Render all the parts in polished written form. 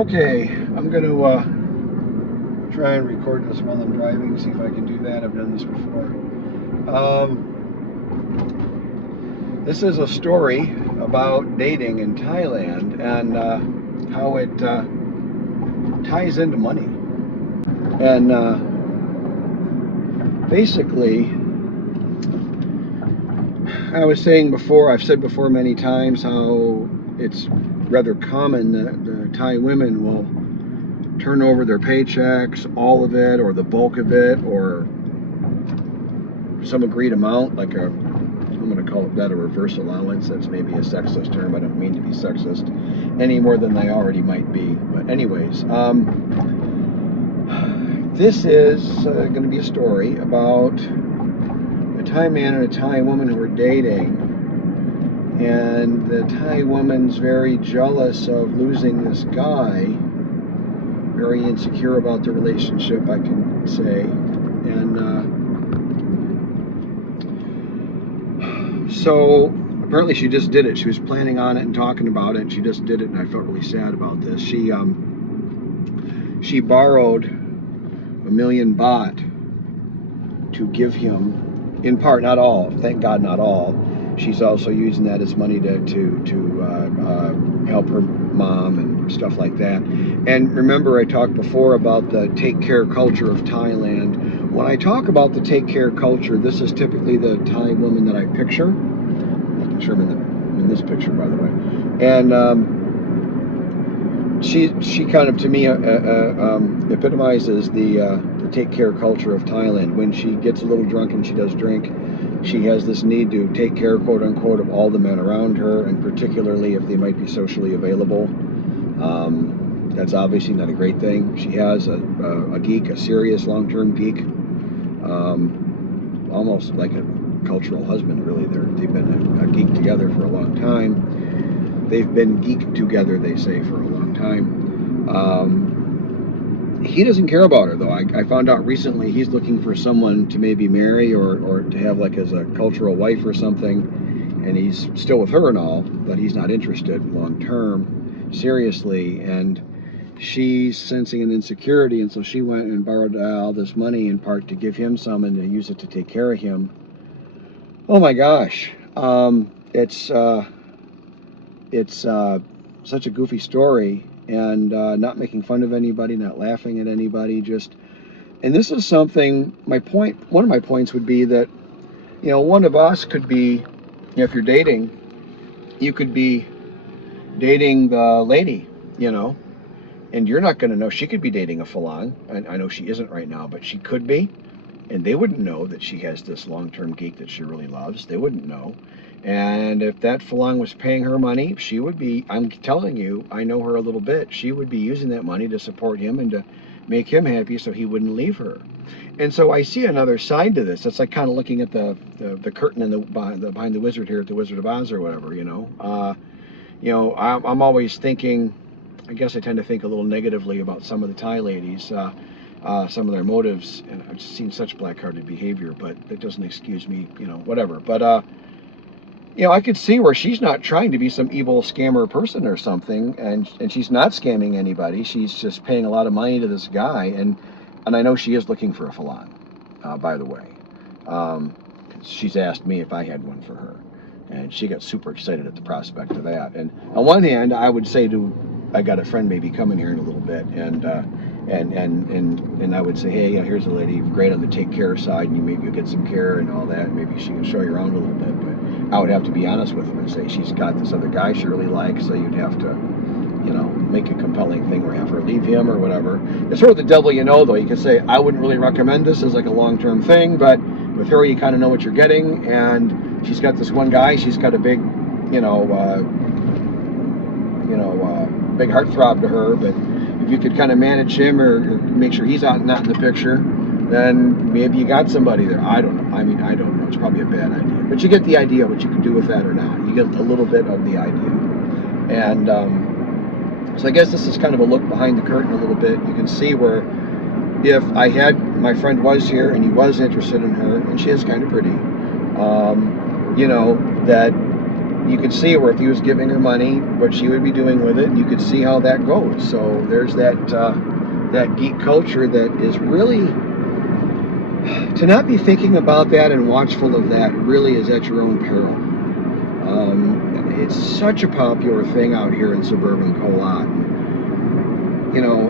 Okay, I'm going to try and record this while I'm driving, see if I can do that. I've done this before. This is a story about dating in Thailand and how it ties into money. And basically, I was saying before, I've said before many times how it's rather common that the Thai women will turn over their paychecks, all of it, or the bulk of it, or some agreed amount, like I'm going to call it that, a reverse allowance. That's maybe a sexist term. I don't mean to be sexist any more than they already might be. But anyways, this is going to be a story about a Thai man and a Thai woman who are dating, and the Thai woman's very jealous of losing this guy, very insecure about the relationship, I can say, and so apparently she just did it. She was planning on it and talking about it, and she just did it, and I felt really sad about this. She borrowed 1,000,000 baht to give him, in part, not all, thank God not all. She's also using that as money to help her mom and stuff like that. And remember, I talked before about the take care culture of Thailand. When I talk about the take care culture, this is typically the Thai woman that I picture. Making sure I'm in this picture, by the way. And she kind of, to me, epitomizes the take care culture of Thailand. When she gets a little drunk, and she does drink, she has this need to take care, quote unquote, of all the men around her, and particularly if they might be socially available. That's obviously not a great thing. She has a geek, a serious long-term geek, almost like a cultural husband, really. They've been a geek together for a long time. They've been geek together, they say, for a long time. He doesn't care about her, though. I found out recently he's looking for someone to maybe marry or to have like as a cultural wife or something, and he's still with her and all, but he's not interested long term, seriously, and she's sensing an insecurity, and so she went and borrowed all this money in part to give him some and to use it to take care of him. Oh my gosh. It's such a goofy story, and not making fun of anybody, not laughing at anybody, just, and this is something, one of my points would be that, one of us could be, if you're dating, you could be dating the lady, and you're not going to know. She could be dating a falang. I know she isn't right now, but she could be, and they wouldn't know that she has this long-term geek that she really loves. They wouldn't know. And if that falang was paying her money, she would be, I'm telling you, I know her a little bit, she would be using that money to support him and to make him happy so he wouldn't leave her. And so I see another side to this. It's like kind of looking at the curtain and behind the wizard here at the Wizard of Oz or whatever, I'm always thinking, I guess I tend to think a little negatively about some of the Thai ladies, some of their motives, and I've seen such black-hearted behavior, but that doesn't excuse me, whatever. But, I could see where she's not trying to be some evil scammer person or something, and she's not scamming anybody. She's just paying a lot of money to this guy, and I know she is looking for a falang, by the way. She's asked me if I had one for her, and she got super excited at the prospect of that. And on one hand, I would say I got a friend maybe coming here in a little bit, and I would say, hey, here's a lady great on the take care side, and maybe you'll get some care and all that. Maybe she can show you around a little bit. But I would have to be honest with them and say she's got this other guy she really likes, so you'd have to, make a compelling thing or have her leave him or whatever. It's sort of the devil though. You could say, I wouldn't really recommend this as like a long-term thing, but with her, you kind of know what you're getting, and she's got this one guy. She's got a big, big heartthrob to her, but if you could kind of manage him or make sure he's not in the picture, then maybe you got somebody there. I don't know. I don't know. It's probably a bad idea. But you get the idea what you can do with that or not. You get a little bit of the idea. And so I guess this is kind of a look behind the curtain a little bit. You can see where if my friend was here and he was interested in her, and she is kind of pretty, that you could see where if he was giving her money, what she would be doing with it, and you could see how that goes. So there's that geek culture that is really, to not be thinking about that and watchful of that really is at your own peril. It's such a popular thing out here in suburban Kolat. You know,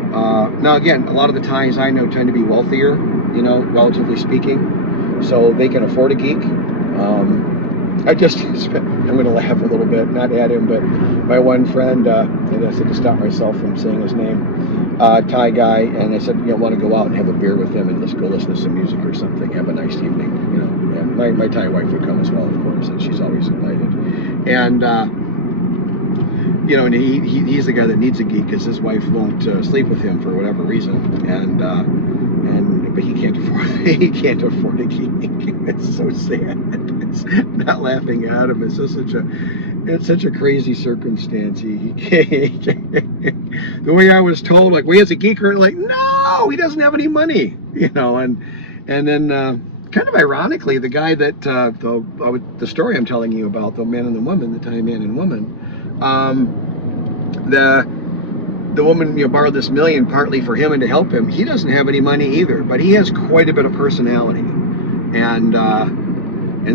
now again, a lot of the Thais I know tend to be wealthier, you know, relatively speaking, so they can afford a geek. I'm going to laugh a little bit, not at him, but my one friend, and I said to stop myself from saying his name, Thai guy, and I said, you know, want to go out and have a beer with him and let's go listen to some music or something, have a nice evening, you know. And my Thai wife would come as well, of course, and she's always invited. And, you know, and he's the guy that needs a geek because his wife won't sleep with him for whatever reason, but he can't afford a geek. It's so sad. It's not laughing at him. It's just such a crazy circumstance. He can't. The way I was told, like, well, he has a geeker, like, no, he doesn't have any money, you know, and then kind of ironically, the guy that the story I'm telling you about, the man and the woman, the Thai man and woman, the woman, you know, borrowed this $1 million partly for him and to help him. He doesn't have any money either, but he has quite a bit of personality, and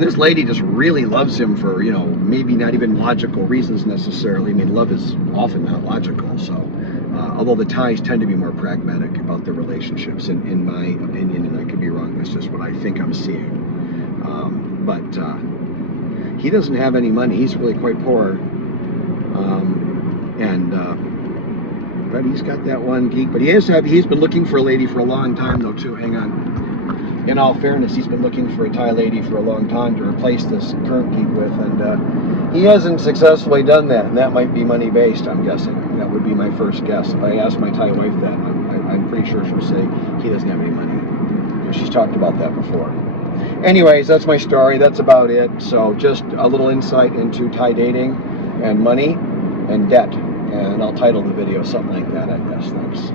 this lady just really loves him for, you know, maybe not even logical reasons necessarily. I mean, love is often not logical. So, although the Thais tend to be more pragmatic about their relationships, in my opinion, and I could be wrong. That's just what I think I'm seeing. But he doesn't have any money. He's really quite poor, but he's got that one geek. But he's been looking for a lady for a long time, though, too. Hang on. In all fairness, he's been looking for a Thai lady for a long time to replace this current geek with, and he hasn't successfully done that, and that might be money-based, I'm guessing. That would be my first guess. If I asked my Thai wife that, I'm pretty sure she'll say he doesn't have any money. You know, she's talked about that before. Anyways, that's my story. That's about it. So just a little insight into Thai dating and money and debt, and I'll title the video something like that, I guess. Thanks.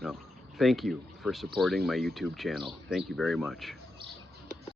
No. Thank you for supporting my YouTube channel. Thank you very much.